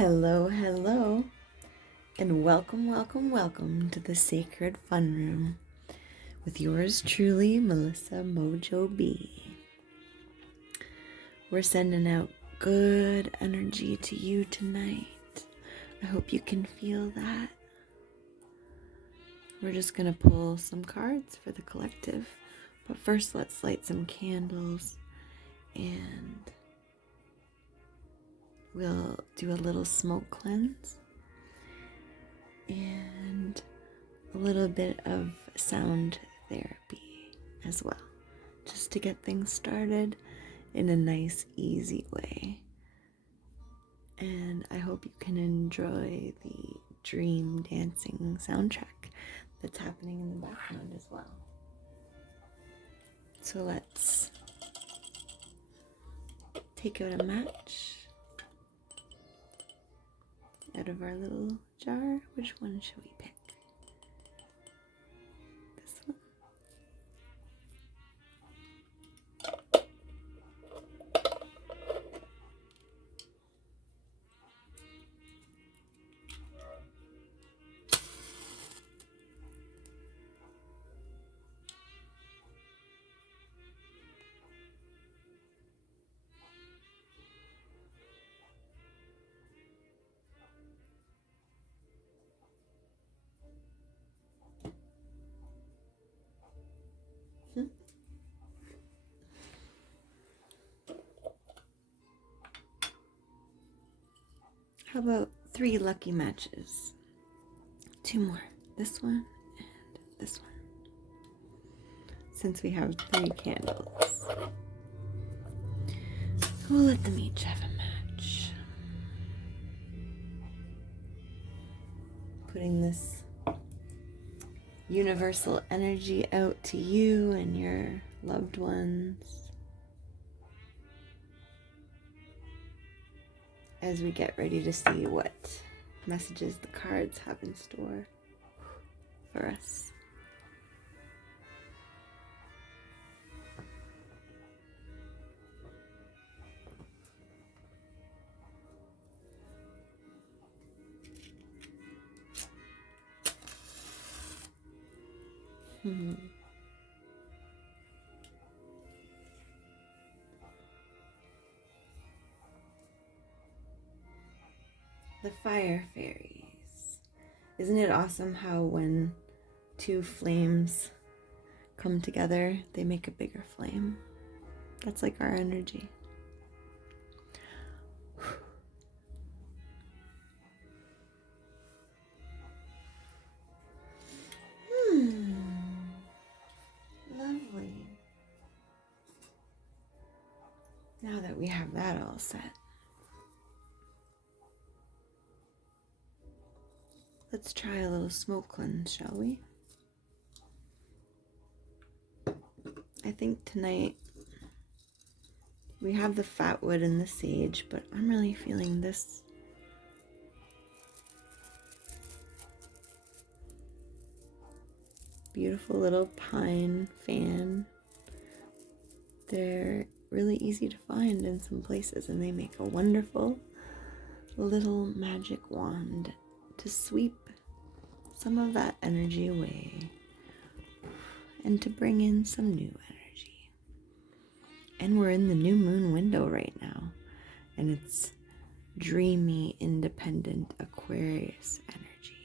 Hello, hello, and welcome to the Sacred Fun Room with yours truly, Melissa Mojo Bee. We're sending out good energy to you tonight. I hope you can feel that. We're just going to pull some cards for the collective, but first let's light some candles and we'll do a little smoke cleanse and a little bit of sound therapy as well, just to get things started in a nice, easy way. And I hope you can enjoy the dream dancing soundtrack that's happening in the background as well. So let's take out a match out of our little jar. Which one should we pick? This one? How about 3 lucky matches? 2 more. This one and this one. Since we have 3 candles, we'll let them each have a match. Putting this universal energy out to you and your loved ones as we get ready to see what messages the cards have in store for us. The fire fairies. Isn't it awesome how when 2 flames come together, they make a bigger flame? That's like our energy. Lovely. Now that we have that all set, let's try a little smoke cleanse, shall we? I think tonight we have the fat wood and the sage, but I'm really feeling this beautiful little pine fan. They're really easy to find in some places, and they make a wonderful little magic wand to sweep some of that energy away and to bring in some new energy. And we're in the new moon window right now, and it's dreamy, independent Aquarius energy.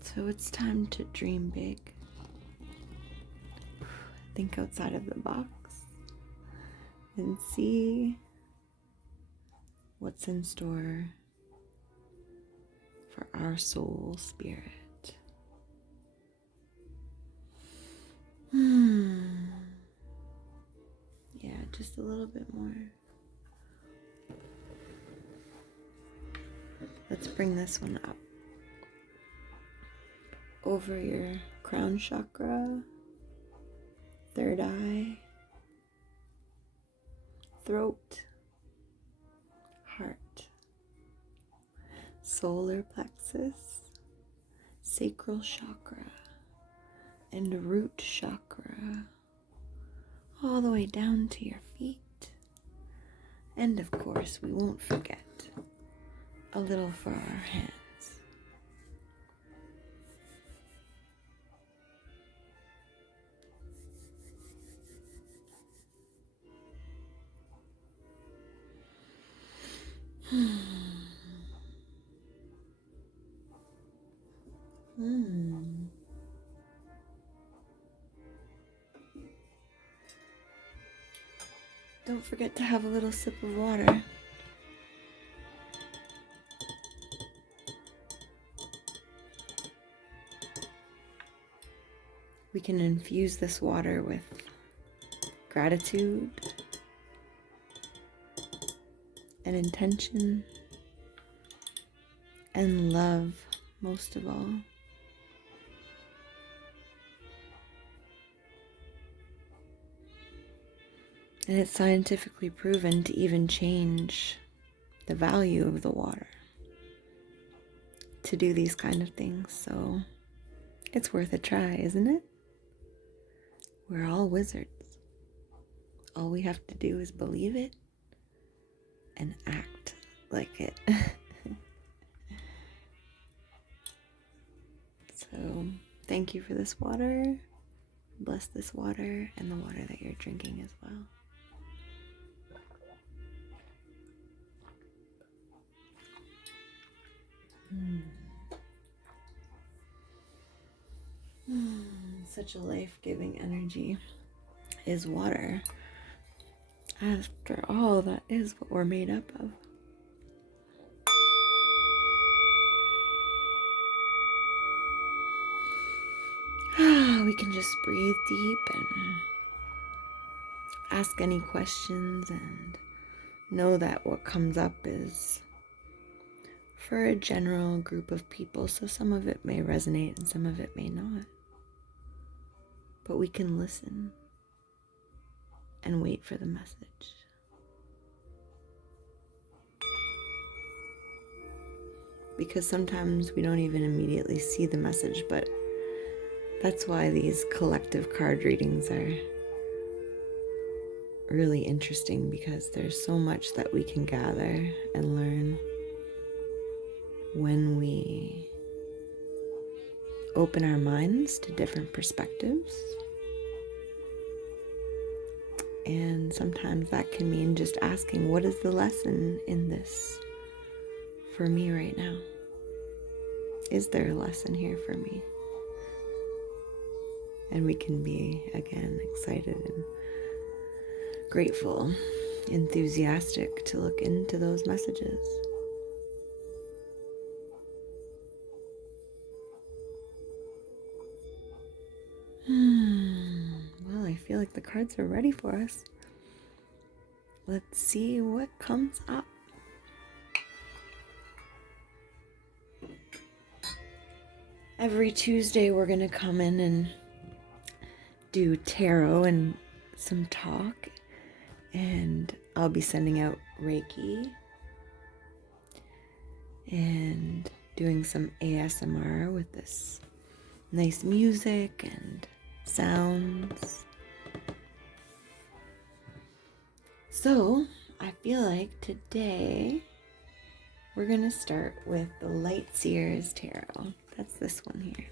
So it's time to dream big. Think outside of the box and see what's in store for our soul spirit. Yeah, just a little bit more. Let's bring this one up over your crown chakra, third eye, throat, heart, solar plexus, sacral chakra, and root chakra, all the way down to your feet And of course, we won't forget a little for our hands. Don't forget to have a little sip of water. We can infuse this water with gratitude and intention and love, most of all. And it's scientifically proven to even change the value of the water to do these kind of things. So it's worth a try, isn't it? We're all wizards. All we have to do is believe it and act like it. So thank you for this water. Bless this water and the water that you're drinking as well. Such a life-giving energy is water. After all, that is what we're made up of. We can just breathe deep and ask any questions and know that what comes up is for a general group of people, so some of it may resonate and some of it may not. But we can listen and wait for the message. Because sometimes we don't even immediately see the message, but that's why these collective card readings are really interesting, because there's so much that we can gather and learn when we open our minds to different perspectives. And sometimes that can mean just asking, what is the lesson in this for me right now? Is there a lesson here for me? And we can be, again, excited and grateful, enthusiastic to look into those messages. Well, I feel like the cards are ready for us. Let's see what comes up. Every Tuesday we're going to come in and do tarot and some talk, and I'll be sending out Reiki and doing some ASMR with this nice music and sounds. So I feel like today we're going to start with the Light Seers Tarot. That's this one here.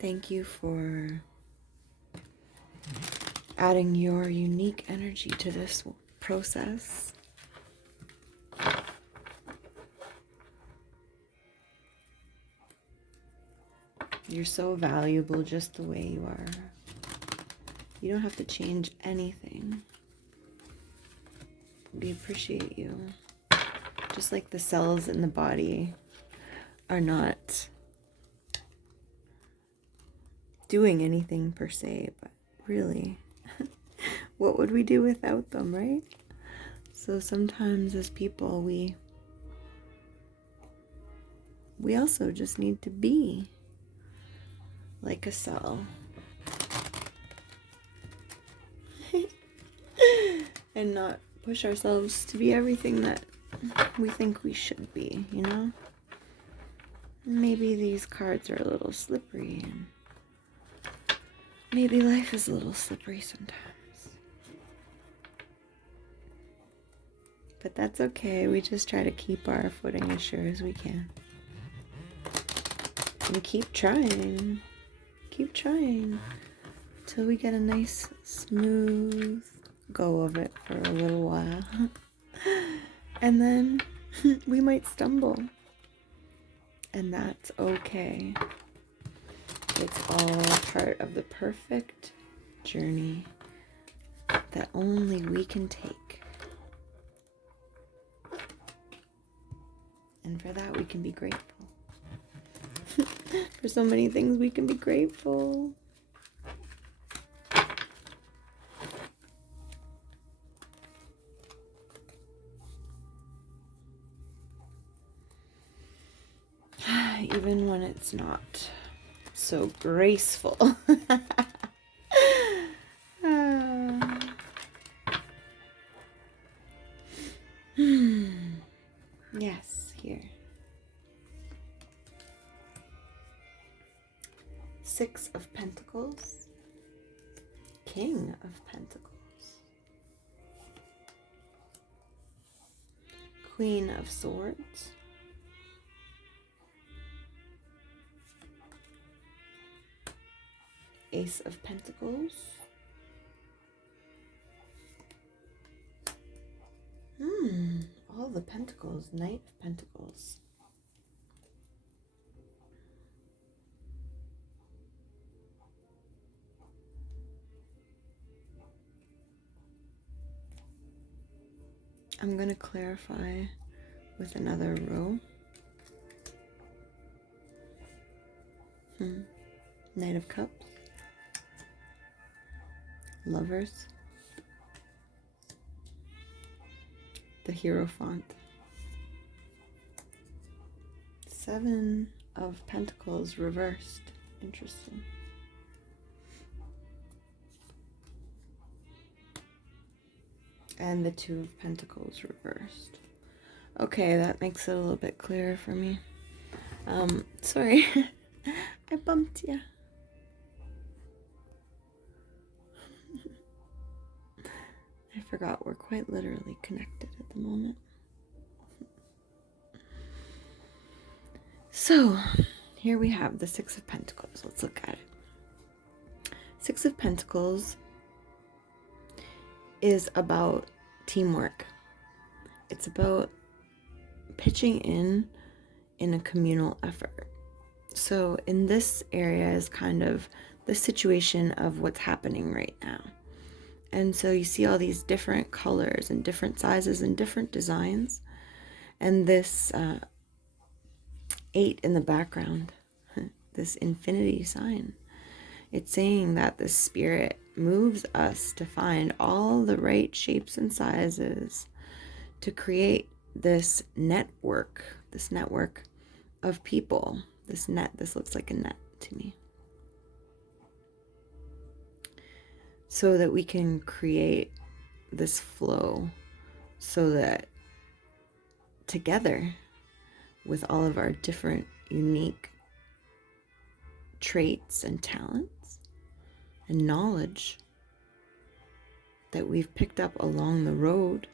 Thank you for adding your unique energy to this process. You're so valuable just the way you are. You don't have to change anything. We appreciate you. Just like the cells in the body are not doing anything per se, but really, what would we do without them, right? So sometimes as people, we also just need to be like a cell. And not push ourselves to be everything that we think we should be, you know? Maybe these cards are a little slippery, and maybe life is a little slippery sometimes. But that's okay. We just try to keep our footing as sure as we can. And keep trying. Keep trying. Till we get a nice, smooth go of it for a little while. And then we might stumble. And that's okay. It's all part of the perfect journey that only we can take. And for that, we can be grateful. For so many things, we can be grateful. Even when it's not so graceful. Yes, here. 6 of Pentacles. King of Pentacles. Queen of Swords. Ace of Pentacles. All the Pentacles. Knight of Pentacles. I'm going to clarify with another row. Knight of Cups. Lovers. The Hierophant. 7 of Pentacles reversed. Interesting. And the 2 of Pentacles reversed. Okay, that makes it a little bit clearer for me. Sorry. I bumped you. I forgot we're quite literally connected at the moment. So, here we have the 6 of Pentacles. Let's look at it. 6 of Pentacles is about teamwork. It's about pitching in a communal effort. So in this area is kind of the situation of what's happening right now. And so you see all these different colors and different sizes and different designs. And this 8 in the background, this infinity sign, it's saying that the spirit moves us to find all the right shapes and sizes to create this network of people. This looks like a net to me. So that we can create this flow so that together with all of our different unique traits and talents and knowledge that we've picked up along the road,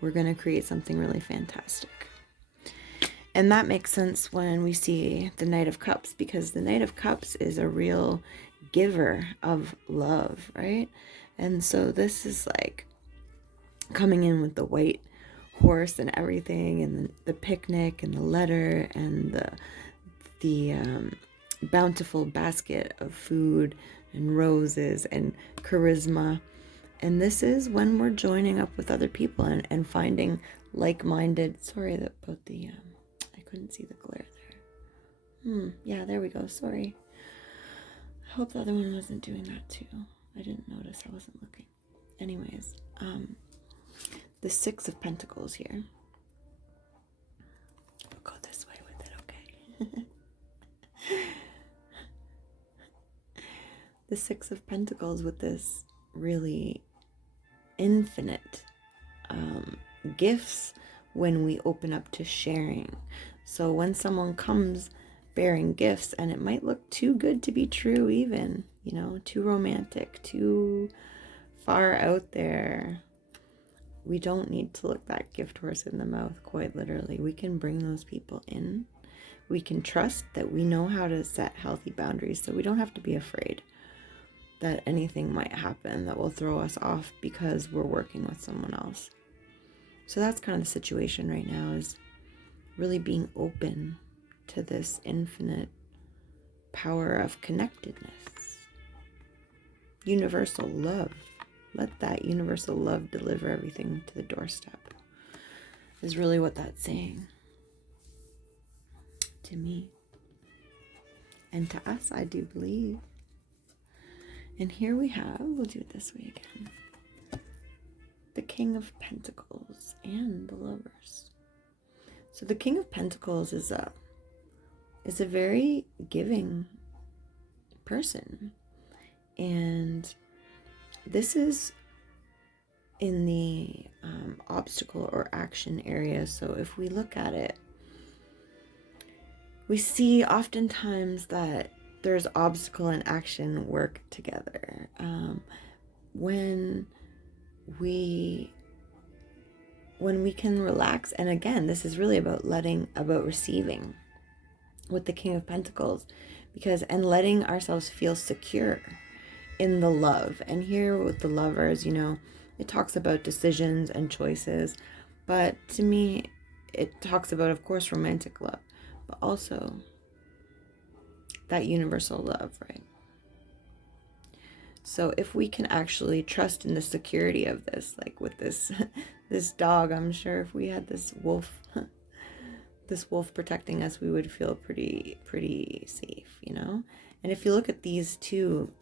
we're going to create something really fantastic. And that makes sense when we see the Knight of Cups, because the Knight of Cups is a real giver of love, right? And so this is like coming in with the white horse and everything, and the picnic and the letter and the bountiful basket of food and roses and charisma. And this is when we're joining up with other people and finding like-minded. Sorry about the I couldn't see the glare there. Yeah, there we go. Sorry. I hope the other one wasn't doing that too. I didn't notice. I wasn't looking. Anyways, the 6 of Pentacles here. I'll go this way with it, okay? The 6 of Pentacles with this really infinite gifts when we open up to sharing. So when someone comes bearing gifts, and it might look too good to be true, even, you know, too romantic, too far out there, we don't need to look that gift horse in the mouth, quite literally. We can bring those people in. We can trust that we know how to set healthy boundaries, so we don't have to be afraid that anything might happen that will throw us off because we're working with someone else. So that's kind of the situation right now, is really being open to this infinite power of connectedness. Universal love. Let that universal love deliver everything to the doorstep, is really what that's saying to me. And to us, I do believe. And here we have, we'll do it this way again, the King of Pentacles and the Lovers. So the King of Pentacles is a very giving person. And this is in the obstacle or action area. So if we look at it, we see oftentimes that there's obstacle and action work together. When we can relax, and again, this is really about receiving with the King of Pentacles, and letting ourselves feel secure in the love. And here with the Lovers, you know, it talks about decisions and choices, but to me, it talks about, of course, romantic love, but also that universal love, right? So if we can actually trust in the security of this, like with this this dog, I'm sure if we had this wolf protecting us, we would feel pretty safe, you know? And if you look at these two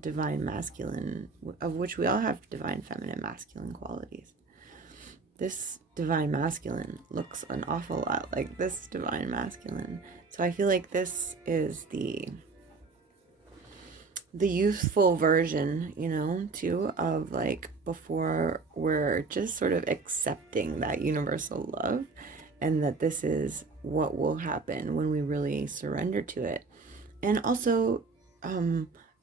divine masculine, of which we all have divine feminine masculine qualities, this divine masculine looks an awful lot like this divine masculine. So I feel like this is the youthful version, you know, too, of like before we're just sort of accepting that universal love, and that this is what will happen when we really surrender to it. And also,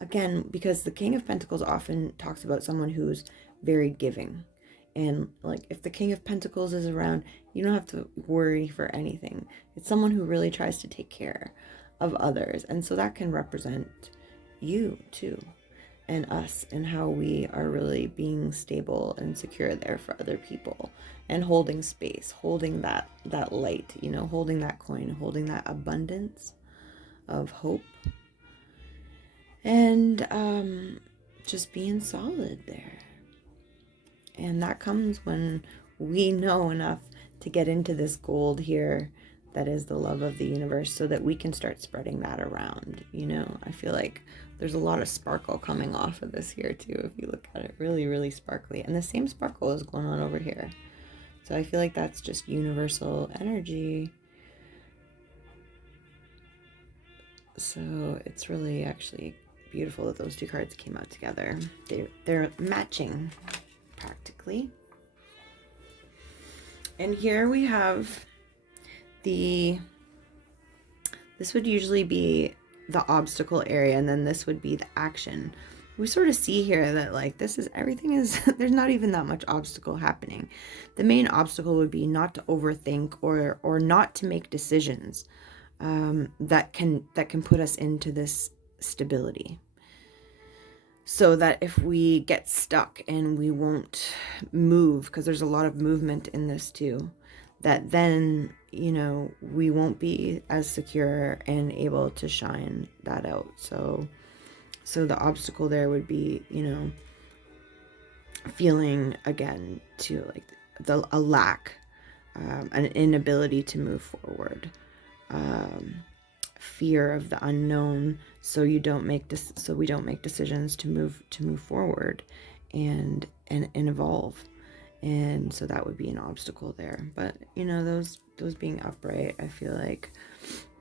again, because the King of Pentacles often talks about someone who's very giving. And like if the King of Pentacles is around, you don't have to worry for anything. It's someone who really tries to take care of others. And so that can represent you too, and us, and how we are really being stable and secure there for other people, and holding space, holding that light, you know, holding that coin, holding that abundance of hope, and just being solid there. And that comes when we know enough to get into this gold here that is the love of the universe, so that we can start spreading that around. You know, I feel like there's a lot of sparkle coming off of this here too, if you look at it, really, really sparkly. And the same sparkle is going on over here. So I feel like that's just universal energy. So it's really actually beautiful that those two cards came out together. They're matching practically. And here we have this would usually be the obstacle area, and then this would be the action. We sort of see here that like everything is there's not even that much obstacle happening. The main obstacle would be not to overthink or not to make decisions that can put us into this stability. So that if we get stuck and we won't move, because there's a lot of movement in this too, that then, you know, we won't be as secure and able to shine that out. So the obstacle there would be, you know, feeling again to like a lack, an inability to move forward, fear of the unknown. So we don't make decisions to move forward and evolve. And so that would be an obstacle there. But, you know, those being upright, I feel like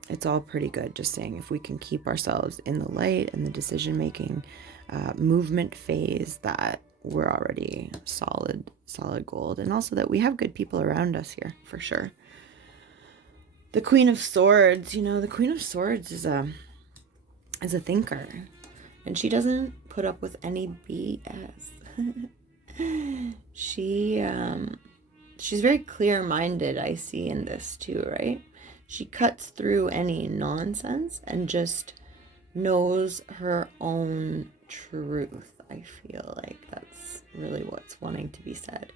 it's all pretty good. Just saying, if we can keep ourselves in the light and the decision-making movement phase, that we're already solid gold. And also that we have good people around us here, for sure. The Queen of Swords, the Queen of Swords is a thinker. And she doesn't put up with any BS. She's very clear-minded, I see in this too, right? She cuts through any nonsense and just knows her own truth. I feel like that's really what's wanting to be said.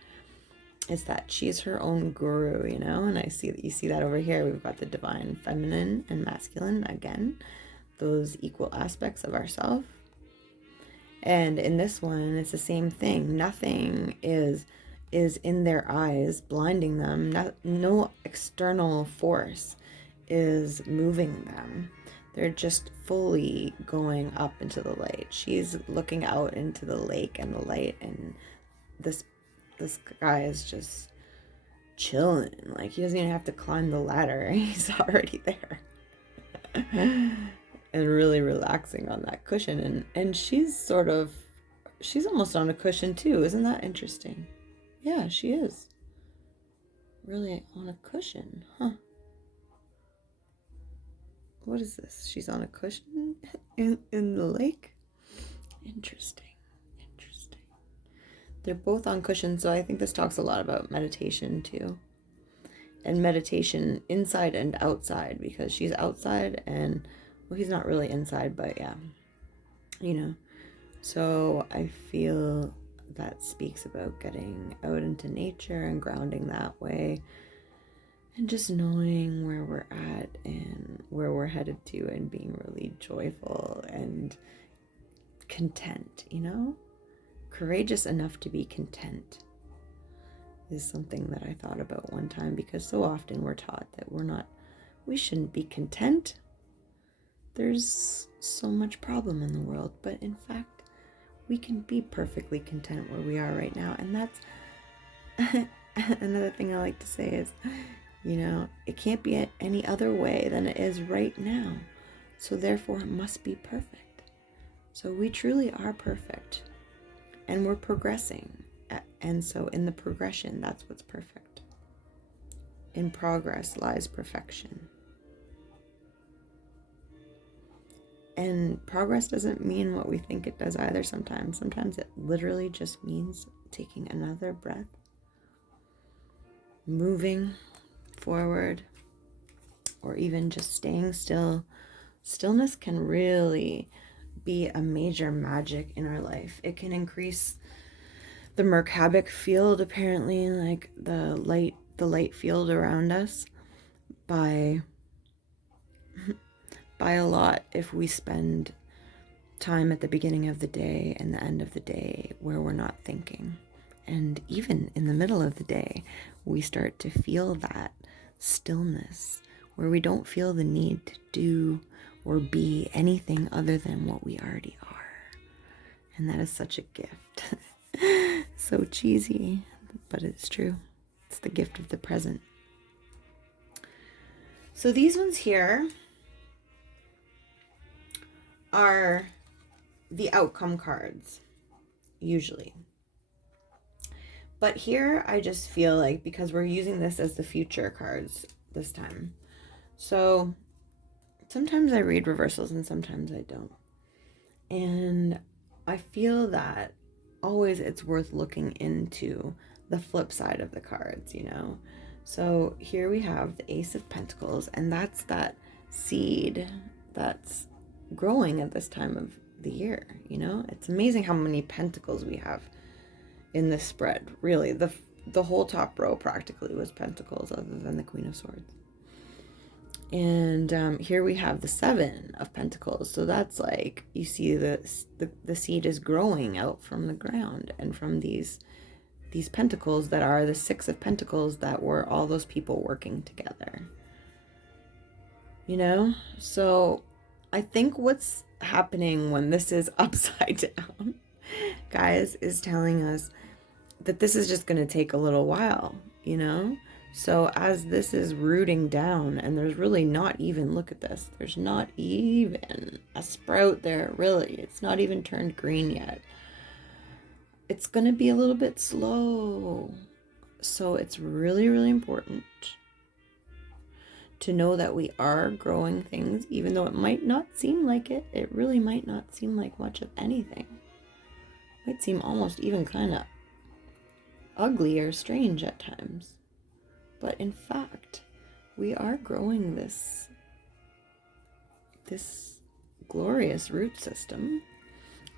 Is that she's her own guru, and I see that you see that over here. We've got the divine feminine and masculine again, those equal aspects of ourselves. And in this one, it's the same thing. Nothing is in their eyes, blinding them. No external force is moving them. They're just fully going up into the light. She's looking out into the lake and the light, and this guy is just chilling. Like, he doesn't even have to climb the ladder. He's already there. And really relaxing on that cushion. And she's almost on a cushion too. Isn't that interesting? Yeah, she is. Really on a cushion, huh? What is this? She's on a cushion in the lake? Interesting. They're both on cushions, so I think this talks a lot about meditation too. And meditation inside and outside, because she's outside and, well, he's not really inside, but yeah, So I feel that speaks about getting out into nature and grounding that way, and just knowing where we're at and where we're headed to, and being really joyful and content, courageous enough to be content is something that I thought about one time, because so often we're taught that we shouldn't be content. There's so much problem in the world, but in fact, we can be perfectly content where we are right now. And that's another thing I like to say is, it can't be any other way than it is right now. So therefore, it must be perfect. So we truly are perfect, and we're progressing. And so in the progression, that's what's perfect. In progress lies perfection. And progress doesn't mean what we think it does either sometimes. Sometimes it literally just means taking another breath, moving forward, or even just staying still. Stillness can really be a major magic in our life. It can increase the Merkabah field, apparently, like the light field around us, by a lot if we spend time at the beginning of the day and the end of the day where we're not thinking. And even in the middle of the day, we start to feel that stillness where we don't feel the need to do or be anything other than what we already are. And that is such a gift. So cheesy, but it's true. It's the gift of the present. So these ones here are the outcome cards, usually. But here I just feel like, because we're using this as the future cards this time. So sometimes I read reversals and sometimes I don't. And I feel that always it's worth looking into the flip side of the cards, So here we have the Ace of Pentacles, and that's that seed that's growing at this time of the year. It's amazing how many pentacles we have in this spread. Really, the whole top row practically was pentacles, other than the Queen of Swords. And here we have the Seven of Pentacles. So that's like, you see the seed is growing out from the ground, and from these pentacles that are the Six of Pentacles that were all those people working together. So I think what's happening when this is upside down, guys, is telling us that this is just going to take a little while, So as this is rooting down, and there's really not even, look at this, there's not even a sprout there, really. It's not even turned green yet. it's going to be a little bit slow. So it's really, really important to know that we are growing things, even though it might not seem like it. It really might not seem like much of anything. It might seem almost even kind of ugly or strange at times. But in fact, we are growing this glorious root system.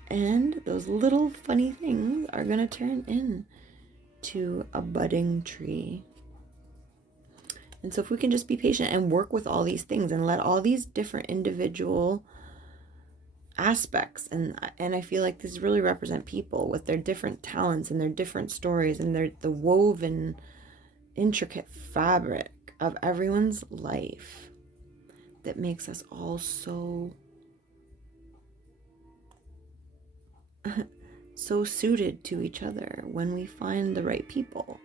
And those little funny things are going to turn into a budding tree. And so if we can just be patient and work with all these things and let all these different individual aspects, and I feel like these really represent people with their different talents and their different stories and the woven intricate fabric of everyone's life that makes us all so suited to each other when we find the right people.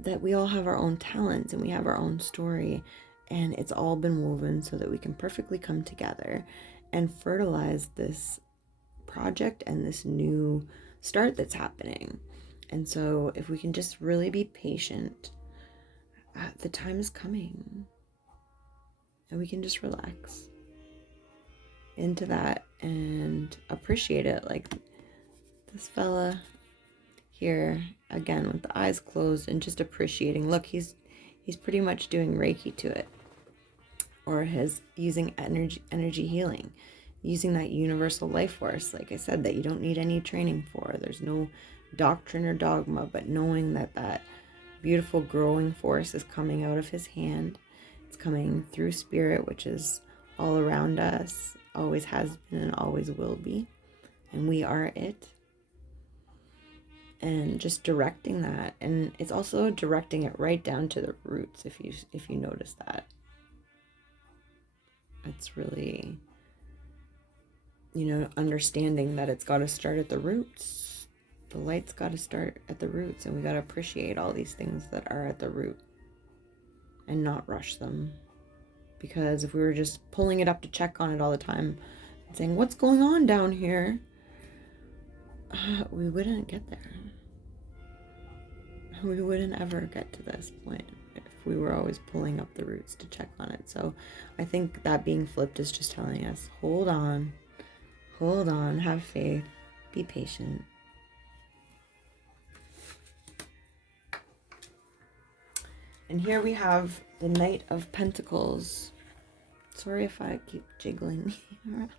That we all have our own talents and we have our own story, and it's all been woven so that we can perfectly come together and fertilize this project and this new start that's happening. And so if we can just really be patient, the time is coming, and we can just relax into that and appreciate it. Like this fella here, again, with the eyes closed and just appreciating. Look, he's pretty much doing Reiki to it, or his using energy healing, using that universal life force, like I said, that you don't need any training for. There's no doctrine or dogma, but knowing that beautiful growing force is coming out of his hand. It's coming through spirit, which is all around us, always has been and always will be, and we are it. And just directing that, and it's also directing it right down to the roots. If you notice that, it's really, understanding that it's got to start at the roots. The light's got to start at the roots, and we got to appreciate all these things that are at the root and not rush them. Because if we were just pulling it up to check on it all the time and saying, what's going on down here, we wouldn't get there. We wouldn't ever get to this point if we were always pulling up the roots to check on it. So I think that being flipped is just telling us, hold on, have faith, be patient. And here we have the Knight of Pentacles. Sorry if I keep jiggling around.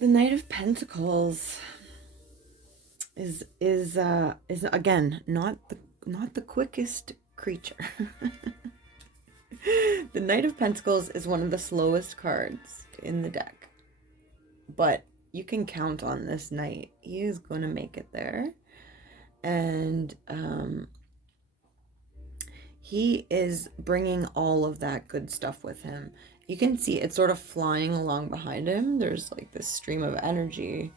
The Knight of Pentacles is again not the quickest creature. The Knight of Pentacles is one of the slowest cards in the deck, but you can count on this knight. He is going to make it there, and he is bringing all of that good stuff with him. You can see it sort of flying along behind him. There's like this stream of energy.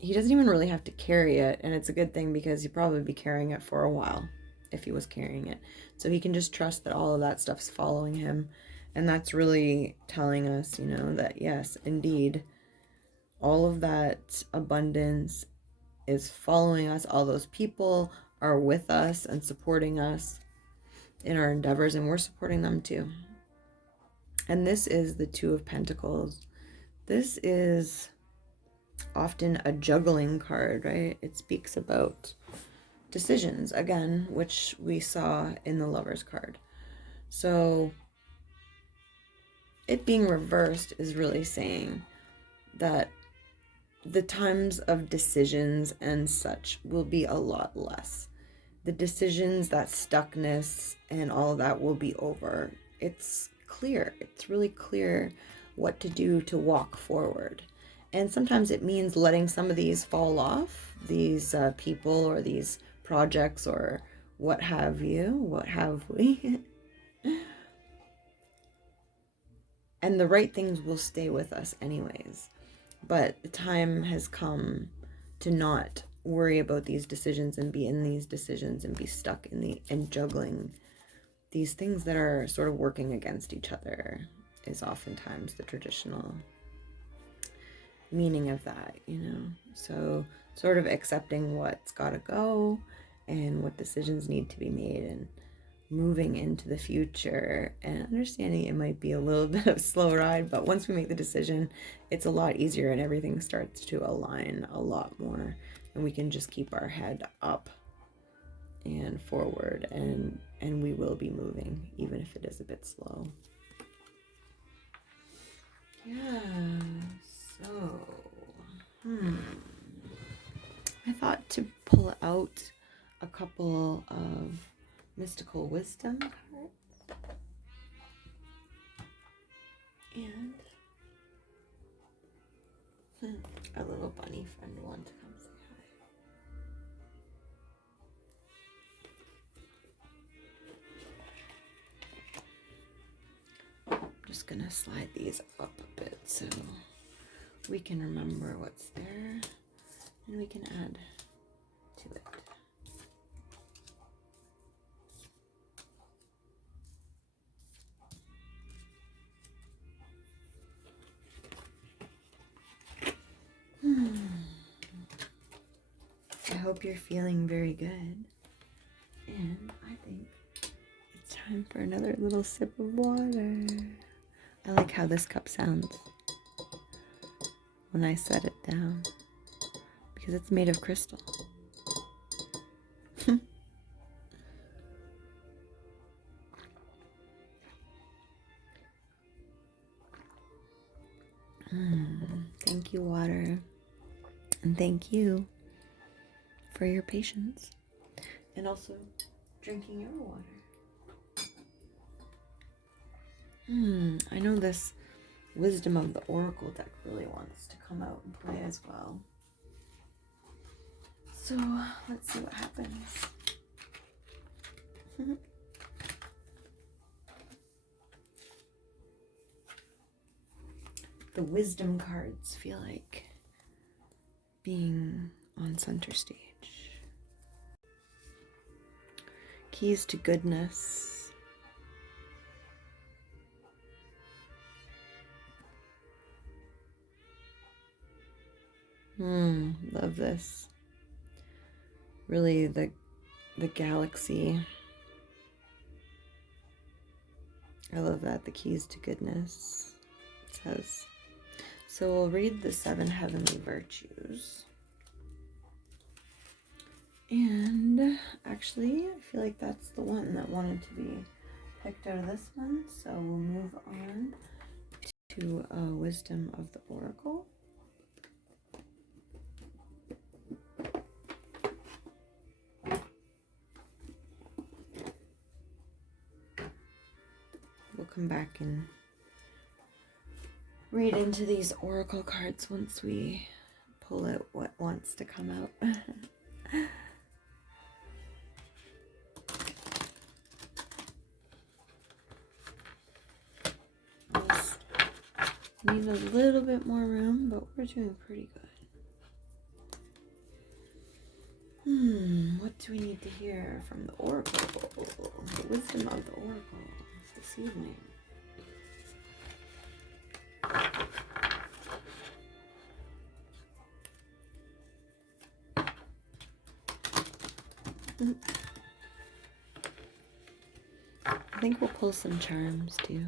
He doesn't even really have to carry it, and it's a good thing because he'd probably be carrying it for a while if he was carrying it. So he can just trust that all of that stuff's following him, and that's really telling us, that yes, indeed, all of that abundance is following us. All those people are with us and supporting us in our endeavors, and we're supporting them too. And this is the Two of Pentacles. This is often a juggling card, right? It speaks about decisions, again, which we saw in the Lover's card. So it being reversed is really saying that the times of decisions and such will be a lot less. The decisions, that stuckness and all of that will be over. It's clear. It's really clear what to do to walk forward. And sometimes it means letting some of these fall off, these people or these projects or what have you, what have we. And the right things will stay with us anyways. But the time has come to not worry about these decisions and be in these decisions and be stuck in and juggling these things that are sort of working against each other is oftentimes the traditional meaning of that, So sort of accepting what's got to go and what decisions need to be made, and moving into the future, and understanding it might be a little bit of a slow ride, but once we make the decision, it's a lot easier and everything starts to align a lot more, and we can just keep our head up and forward, and we will be moving even if it is a bit slow. Yeah, so I thought to pull out a couple of mystical wisdom cards, and our little bunny friend wants to come say hi. I'm just gonna slide these up a bit so we can remember what's there and we can add to it. I hope you're feeling very good, and I think it's time for another little sip of water. I like how this cup sounds when I set it down, because it's made of crystal. Thank you, water, and thank you for your patience, and also drinking your water. I know this Wisdom of the Oracle deck really wants to come out and play as well. So let's see what happens. The wisdom cards feel like being on center stage. Keys to goodness. Love this. Really the galaxy. I love that, the keys to goodness, it says. So we'll read the 7 heavenly virtues. And actually, I feel like that's the one that wanted to be picked out of this one. So we'll move on to Wisdom of the Oracle. We'll come back and read into these oracle cards once we pull out what wants to come out. Need a little bit more room, but we're doing pretty good. What do we need to hear from the oracle? The wisdom of the oracle this evening. I think we'll pull some charms too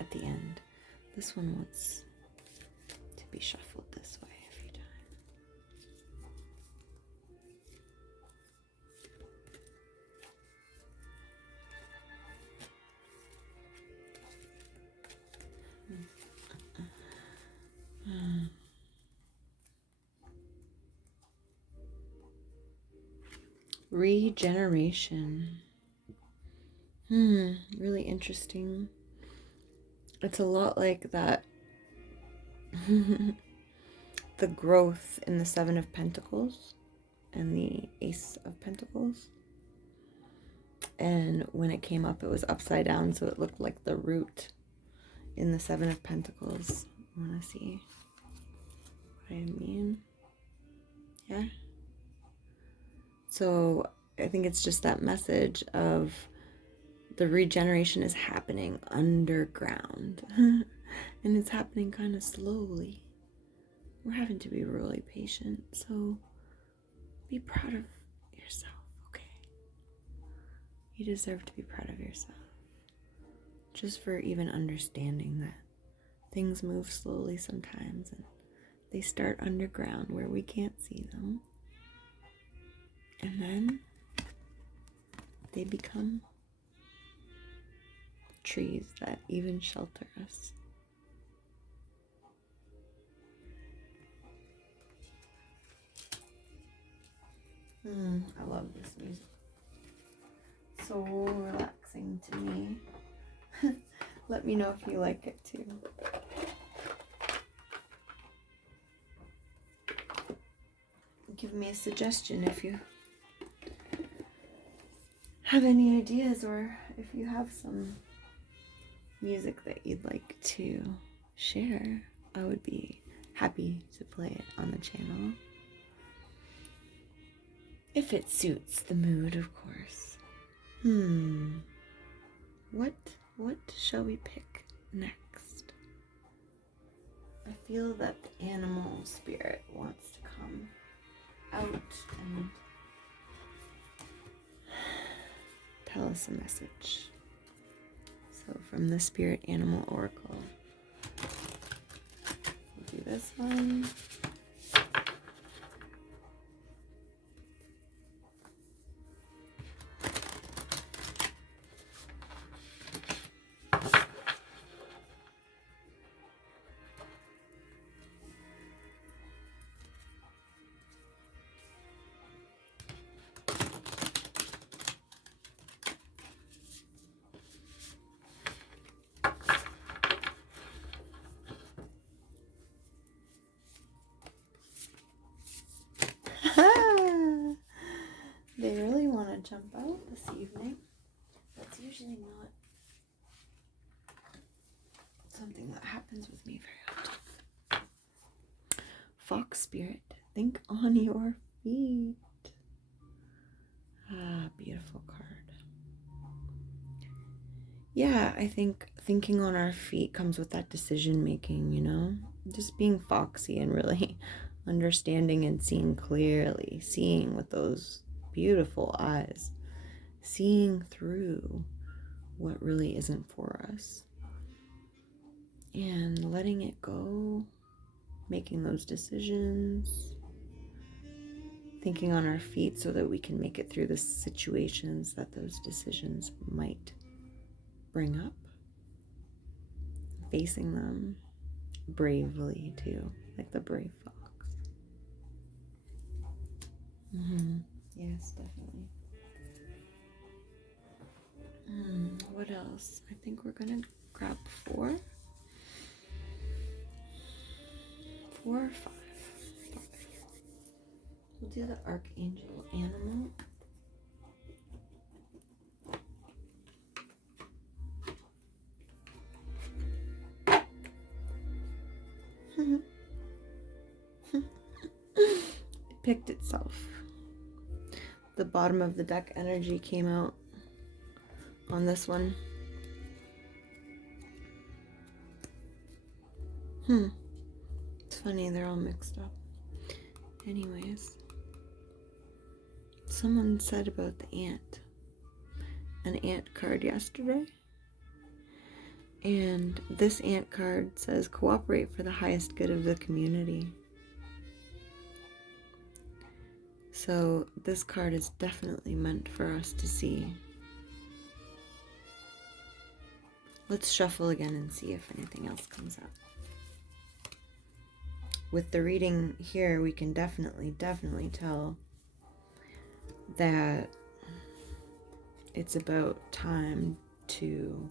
at the end. This one wants to be shuffled this way a few times. Regeneration. Really interesting. It's a lot like that. The growth in the 7 of Pentacles and the Ace of Pentacles. And when it came up, it was upside down, so it looked like the root in the 7 of Pentacles. You want to see what I mean? Yeah. So I think it's just that message of the regeneration is happening underground. And it's happening kind of slowly. We're having to be really patient, so be proud of yourself, okay? You deserve to be proud of yourself. Just for even understanding that things move slowly sometimes and they start underground where we can't see them. And then they become trees that even shelter us. I love this music. So relaxing to me. Let me know if you like it too. Give me a suggestion if you have any ideas, or if you have some music that you'd like to share. I would be happy to play it on the channel. If it suits the mood, of course. What shall we pick next? I feel that the animal spirit wants to come out and tell us a message. So from the Spirit Animal Oracle, we'll do this one. They really want to jump out this evening. That's usually not something that happens with me very often. Fox Spirit, think on your feet. Beautiful card. Yeah, I think thinking on our feet comes with that decision making, you know? Just being foxy and really understanding and seeing clearly, seeing with those beautiful eyes, seeing through what really isn't for us, and letting it go, making those decisions, thinking on our feet so that we can make it through the situations that those decisions might bring up, facing them bravely too, like the brave fox. Yes, definitely. What else? I think we're gonna grab 4 or 5. We'll do the Archangel Animal. It picked itself. The bottom of the deck energy came out on this one. It's funny, they're all mixed up. Anyways, someone said about the ant, an ant card yesterday. And this ant card says cooperate for the highest good of the community. So this card is definitely meant for us to see. Let's shuffle again and see if anything else comes up. With the reading here, we can definitely tell that it's about time to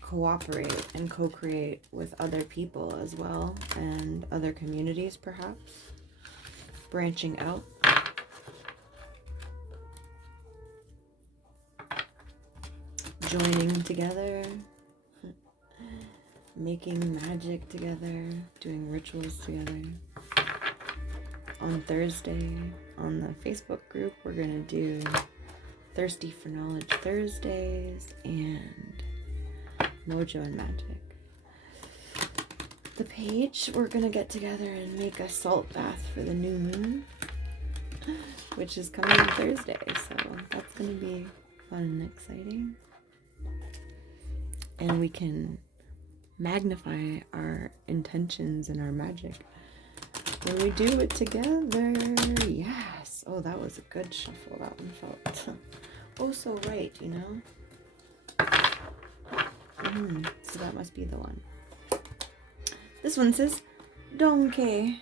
cooperate and co-create with other people as well, and other communities perhaps, branching out. Joining together, making magic together, doing rituals together. On Thursday, on the Facebook group, we're gonna do Thirsty for Knowledge Thursdays and Mojo and Magic. the page, we're gonna get together and make a salt bath for the new moon, which is coming on Thursday, so that's gonna be fun and exciting. And we can magnify our intentions and our magic when we do it together. Yes. Oh, that was a good shuffle. That one felt oh so right, you know. So that must be the one. This one says donkey.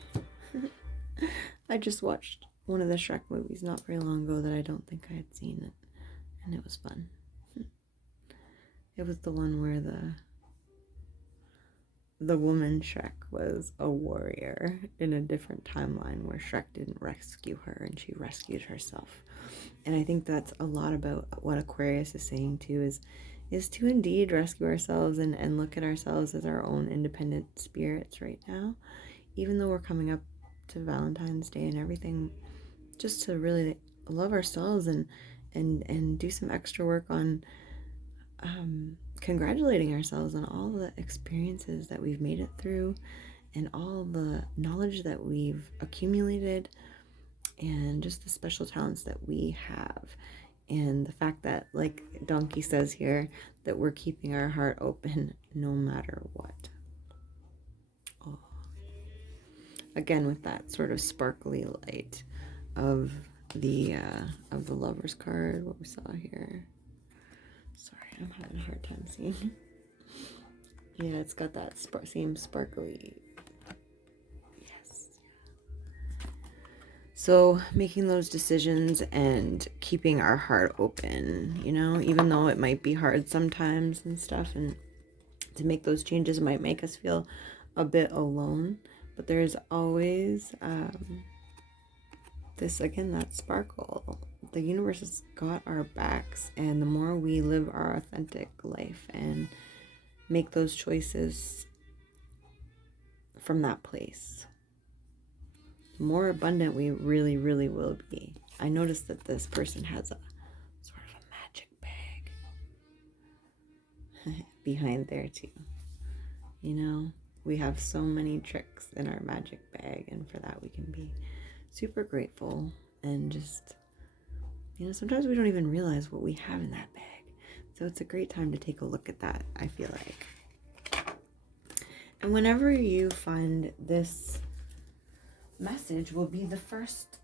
I just watched one of the Shrek movies not very long ago that I don't think I had seen it, and it was fun. It was the one where the woman Shrek was a warrior in a different timeline where Shrek didn't rescue her and she rescued herself. And I think that's a lot about what Aquarius is saying too, is to indeed rescue ourselves and look at ourselves as our own independent spirits right now, even though we're coming up to Valentine's Day and everything, just to really love ourselves and do some extra work on congratulating ourselves on all the experiences that we've made it through and all the knowledge that we've accumulated and just the special talents that we have, and the fact that, like Donkey says here, that we're keeping our heart open no matter what. Oh. Again, with that sort of sparkly light of the Lover's card, what we saw here. Sorry, I'm having a hard time seeing. Yeah, it's got that same sparkly. Yes. So making those decisions and keeping our heart open, you know, even though it might be hard sometimes and stuff, and to make those changes might make us feel a bit alone, but there's always this, again, that sparkle. The universe has got our backs, and the more we live our authentic life and make those choices from that place, the more abundant we really, really will be. I noticed that this person has a sort of a magic bag behind there too. You know, we have so many tricks in our magic bag, and for that we can be super grateful. And just, you know, sometimes we don't even realize what we have in that bag. So it's a great time to take a look at that, I feel like. And whenever you find this message will be the first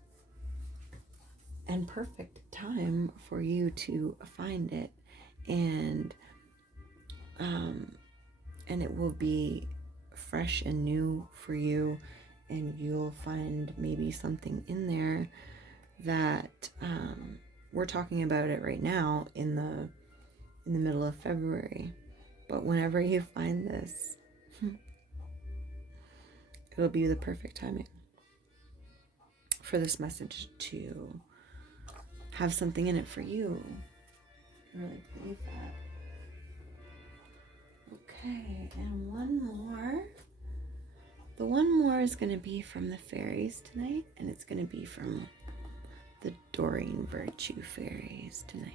and perfect time for you to find it. And it will be fresh and new for you. And you'll find maybe something in there that we're talking about it right now in the middle of February. But whenever you find this, it'll be the perfect timing for this message to have something in it for you. I really believe that. Okay, and one more. The one more is going to be from the fairies tonight, and it's going to be from the Doreen Virtue fairies tonight.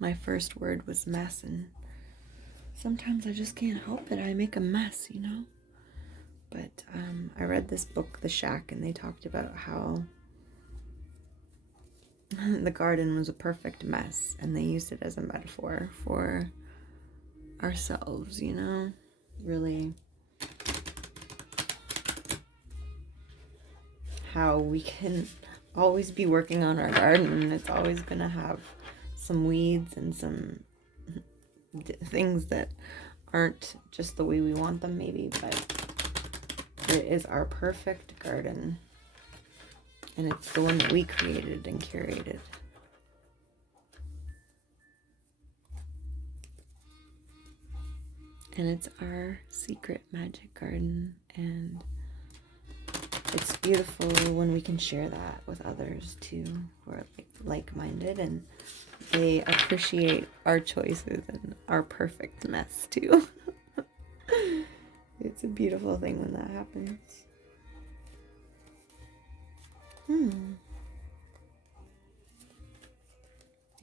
My first word was mess, and sometimes I just can't help it. I make a mess, you know? But I read this book, The Shack, and they talked about how the garden was a perfect mess, and they used it as a metaphor for ourselves, you know? Really how we can always be working on our garden, and it's always going to have some weeds and some things that aren't just the way we want them maybe, but it is our perfect garden, and it's the one that we created and curated. And it's our secret magic garden, and it's beautiful when we can share that with others too, who are like-minded, and they appreciate our choices and our perfect mess too. It's a beautiful thing when that happens.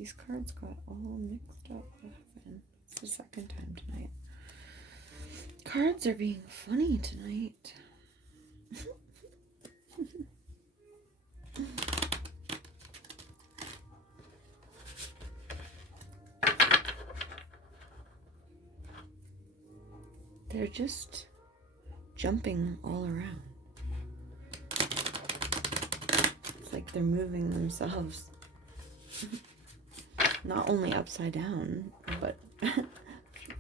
These cards got all mixed up. It's the second time tonight. Cards are being funny tonight. They're just jumping all around. It's like they're moving themselves. Not only upside down, but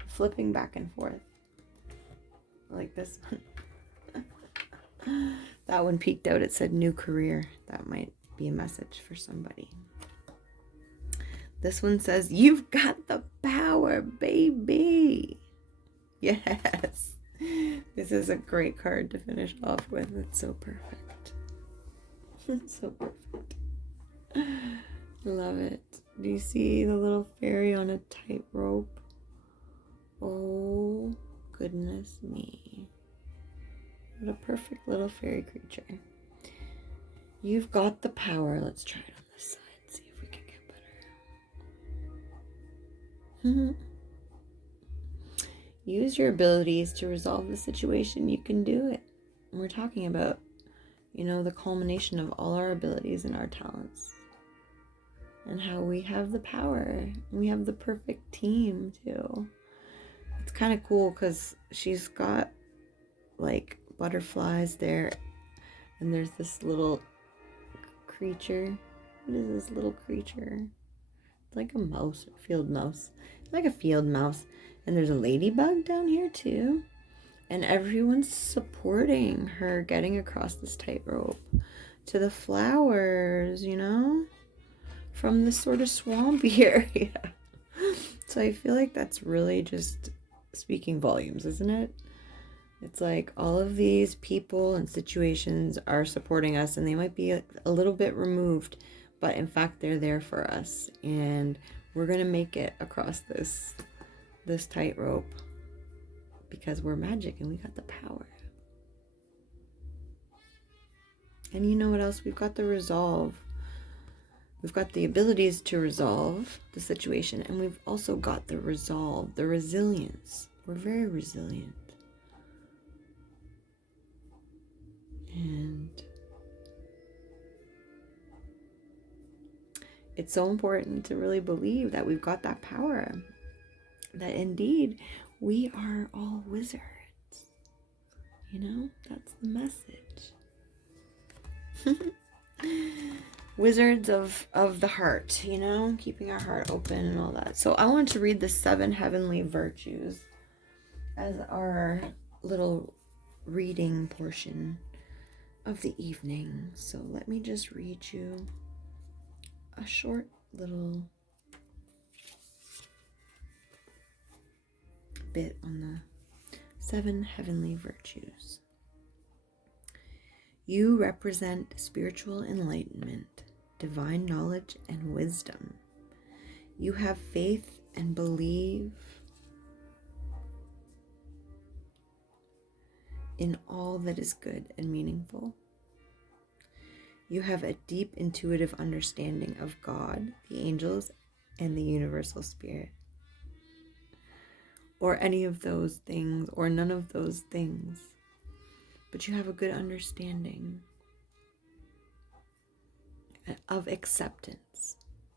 flipping back and forth. Like this one. That one peeked out. It said new career. That might be a message for somebody. This one says, you've got the power, baby. Yes. This is a great card to finish off with. It's so perfect. So perfect. Love it. Do you see the little fairy on a tightrope? Oh, goodness me. What a perfect little fairy creature. You've got the power. Let's try it on this side. See if we can get better. Use your abilities to resolve the situation. You can do it. We're talking about, the culmination of all our abilities and our talents. And how we have the power. We have the perfect team, too. It's kind of cool because she's got, like, butterflies there. And there's this little creature. What is this little creature? It's like a mouse, a field mouse. Like a field mouse. And there's a ladybug down here too. And everyone's supporting her getting across this tightrope to the flowers, from this sort of swampy area. So I feel like that's really just speaking volumes, isn't it? It's like all of these people and situations are supporting us, and they might be a little bit removed, but in fact they're there for us, and we're gonna make it across this tightrope because we're magic and we got the power. And you know what else? We've got the resolve. We've got the abilities to resolve the situation, and we've also got the resolve, the resilience. We're very resilient. And it's so important to really believe that we've got that power. That indeed we are all wizards. That's the message. Wizards of the heart, keeping our heart open and all that. So I want to read the 7 heavenly virtues as our little reading portion of the evening. So let me just read you a short little bit on the 7 heavenly virtues. You represent spiritual enlightenment, divine knowledge, and wisdom. You have faith and believe in all that is good and meaningful. You have a deep intuitive understanding of God, the angels, and the universal spirit. Or any of those things, or none of those things. But you have a good understanding of acceptance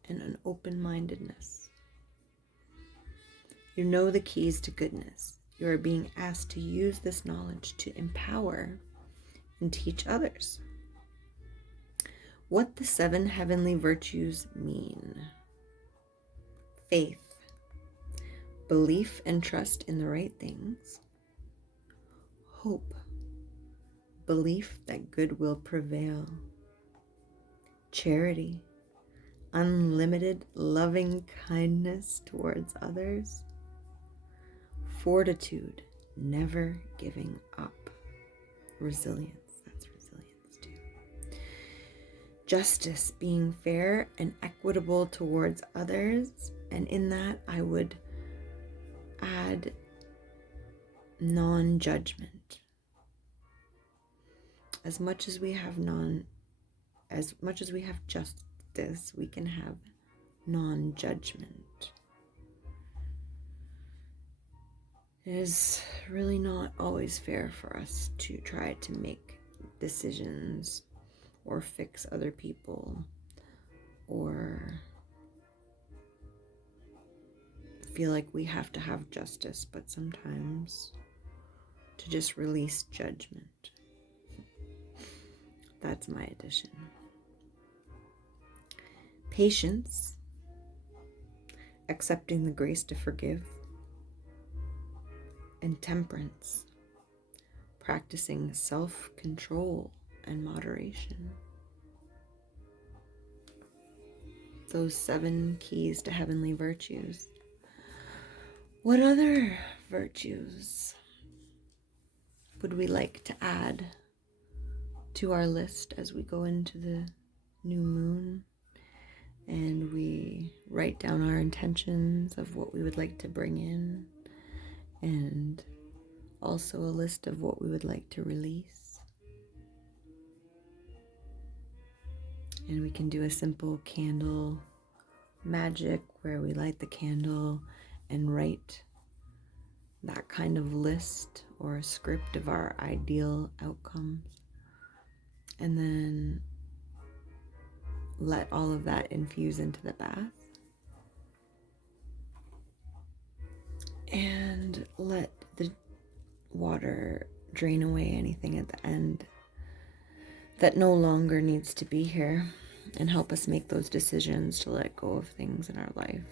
and an open-mindedness. You know the keys to goodness. You are being asked to use this knowledge to empower and teach others. What the 7 heavenly virtues mean: faith, belief and trust in the right things; hope, belief that good will prevail; charity, unlimited loving kindness towards others; fortitude, never giving up; resilience, that's resilience too; justice, being fair and equitable towards others, and in that I would add non-judgment. As much as we have justice, we can have non-judgment. It is really not always fair for us to try to make decisions or fix other people or feel like we have to have justice, but sometimes to just release judgment. That's my addition. Patience, accepting the grace to forgive, and temperance, practicing self-control and moderation. Those 7 keys to heavenly virtues. What other virtues would we like to add to our list as we go into the new moon and we write down our intentions of what we would like to bring in, and also a list of what we would like to release? And we can do a simple candle magic where we light the candle and write that kind of list or a script of our ideal outcomes, and then let all of that infuse into the bath and let the water drain away anything at the end that no longer needs to be here, and help us make those decisions to let go of things in our life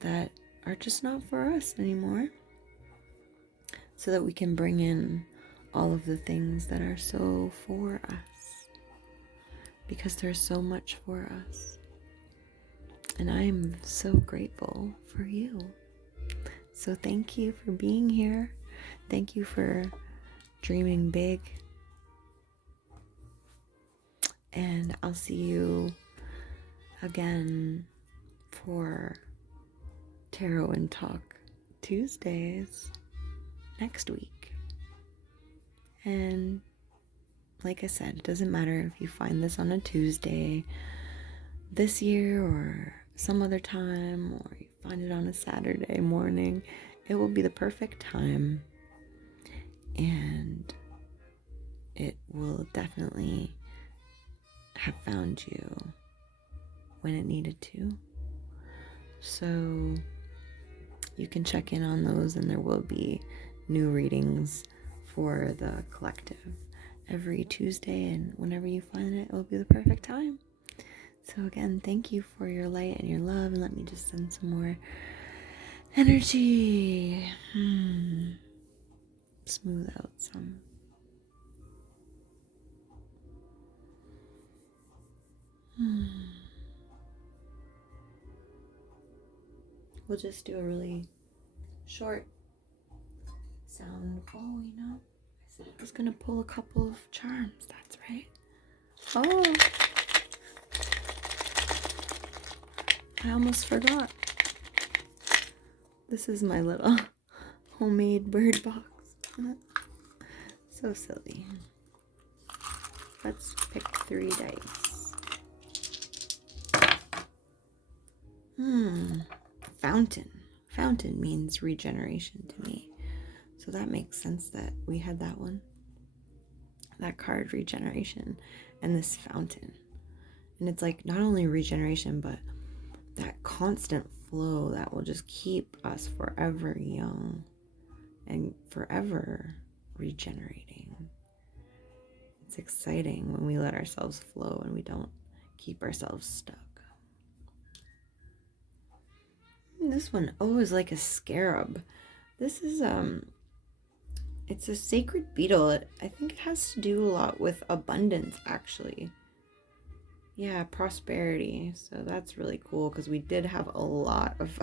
that are just not for us anymore, so that we can bring in all of the things that are so for us, because there's so much for us. And I'm so grateful for you. So thank you for being here. Thank you for dreaming big. And I'll see you again for Tarot and Talk Tuesdays next week. And like I said, it doesn't matter if you find this on a Tuesday this year or some other time, or you find it on a Saturday morning. It will be the perfect time, and it will definitely have found you when it needed to. So you can check in on those, and there will be new readings for the collective every Tuesday, and whenever you find it, it will be the perfect time. So again, thank you for your light and your love, and let me just send some more energy. Smooth out some. We'll just do a really short sound. Oh, you know, I said I was gonna pull a couple of charms. That's right. Oh, I almost forgot. This is my little homemade bird box. So silly. Let's pick 3 dice. Fountain. Fountain means regeneration to me. So that makes sense that we had that one. That card, regeneration, and this fountain. And it's like not only regeneration, but that constant flow that will just keep us forever young and forever regenerating. It's exciting when we let ourselves flow and we don't keep ourselves stuck. This one, oh, is like a scarab. This is it's a sacred beetle. I think it has to do a lot with abundance, actually. Yeah, prosperity. So that's really cool, because we did have a lot of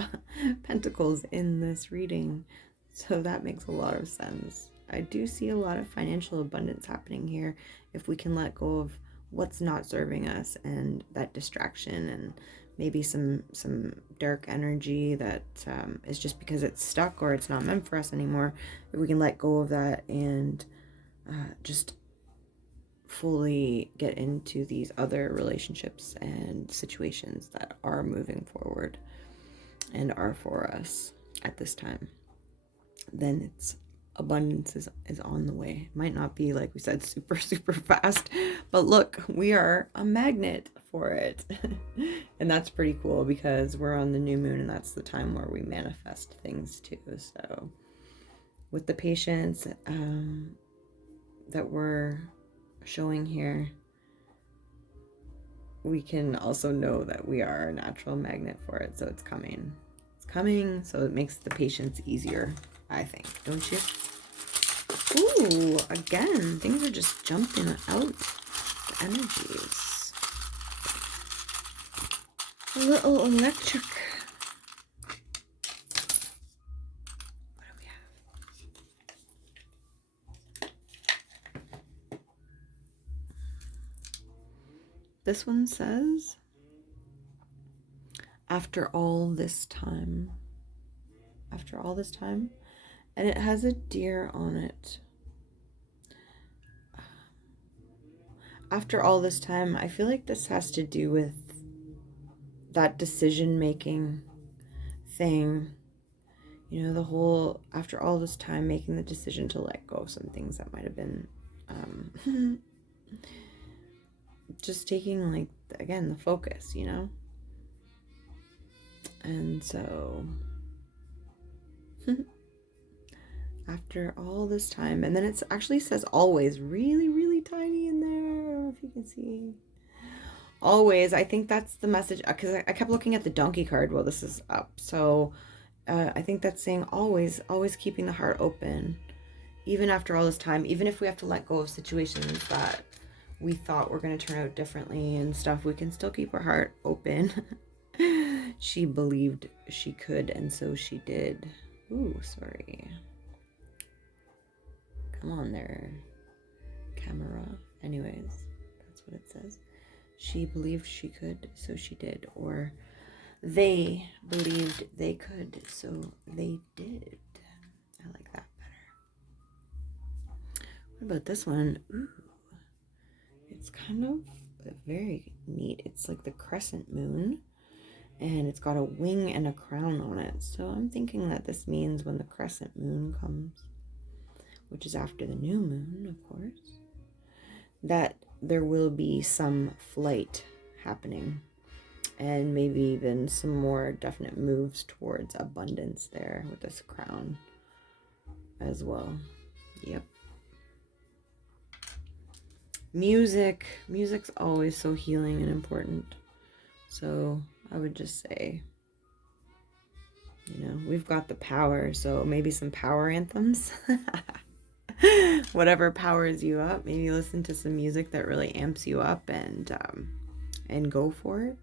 pentacles in this reading. So that makes a lot of sense. I do see a lot of financial abundance happening here if we can let go of what's not serving us and that distraction, and maybe some dark energy that is just because it's stuck or it's not meant for us anymore. If we can let go of that and just fully get into these other relationships and situations that are moving forward and are for us at this time, then it's abundance is on the way. Might not be, like we said, super fast, but look, we are a magnet for it. And that's pretty cool because we're on the new moon, and that's the time where we manifest things too. So with the patience that we're showing here, we can also know that we are a natural magnet for it. So it's coming. It's coming, so it makes the patience easier, I think. Don't you? Ooh, again, things are just jumping out. The energies. A little electric. What do we have? This one says, after all this time, and it has a deer on it. After all this time, I feel like this has to do with that decision-making thing. You know, the whole, after all this time, making the decision to let go of some things that might have been just taking, like, again, the focus, you know? And so after all this time, and then it actually says always, really tiny in there. I don't know if you can see. Always, I think that's the message, because I kept looking at the donkey card while this is up. So I think that's saying always keeping the heart open, even after all this time, even if we have to let go of situations that we thought were going to turn out differently and stuff, we can still keep our heart open. She believed she could, and so she did. Ooh, sorry. Come on there, camera. Anyways, that's what it says. She believed she could, so she did. Or they believed they could, so they did. I like that better. What about this one? Ooh, it's kind of very neat. It's like the crescent moon, and it's got a wing and a crown on it. So I'm thinking that this means when the crescent moon comes, which is after the new moon, of course, that there will be some flight happening, and maybe even some more definite moves towards abundance there with this crown as well. Yep. Music's always so healing and important. So I would just say, you know, we've got the power, so maybe some power anthems. Whatever powers you up, maybe listen to some music that really amps you up, and go for it.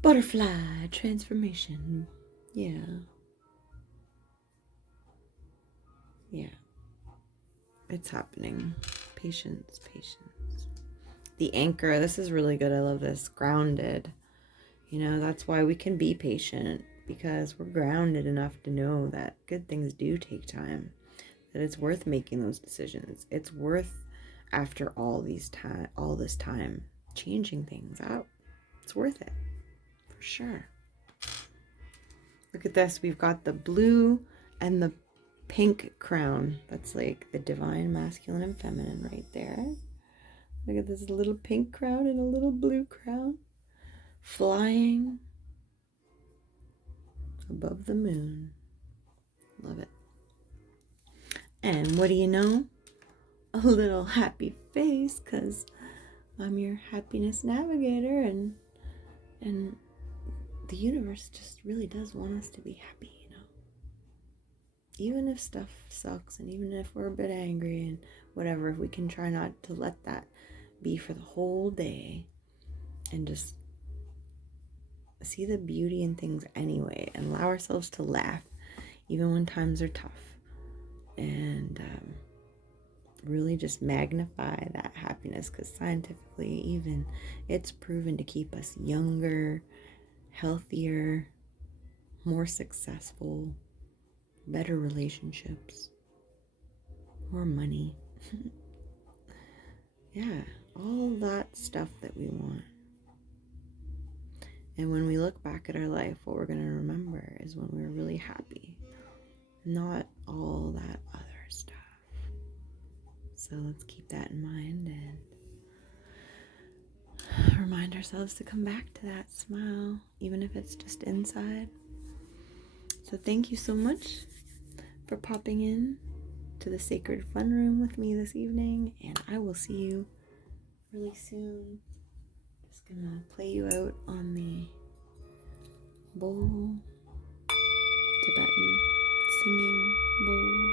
Butterfly transformation. Yeah. It's happening. Patience. The anchor, this is really good. I love this. Grounded. You know, that's why we can be patient, because we're grounded enough to know that good things do take time, that it's worth making those decisions. It's worth, after all this time, changing things out. It's worth it, for sure. Look at this. We've got the blue and the pink crown. That's like the divine masculine and feminine right there. Look at this little pink crown and a little blue crown flying above the moon. Love it. And what do you know? A little happy face, because I'm your happiness navigator, and the universe just really does want us to be happy, you know? Even if stuff sucks, and even if we're a bit angry and whatever, we can try not to let that be for the whole day, and just see the beauty in things anyway, and allow ourselves to laugh even when times are tough, and really just magnify that happiness, because scientifically even it's proven to keep us younger, healthier, more successful, better relationships, more money. Yeah, all that stuff that we want. And when we look back at our life, what we're going to remember is when we were really happy, not all that other stuff. So let's keep that in mind and remind ourselves to come back to that smile, even if it's just inside. So thank you so much for popping in to the Sacred Fun Room with me this evening, and I will see you really soon. Just gonna play you out on the bowl, Tibetan singing bowl.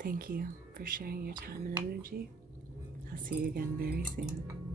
Thank you for sharing your time and energy. I'll see you again very soon.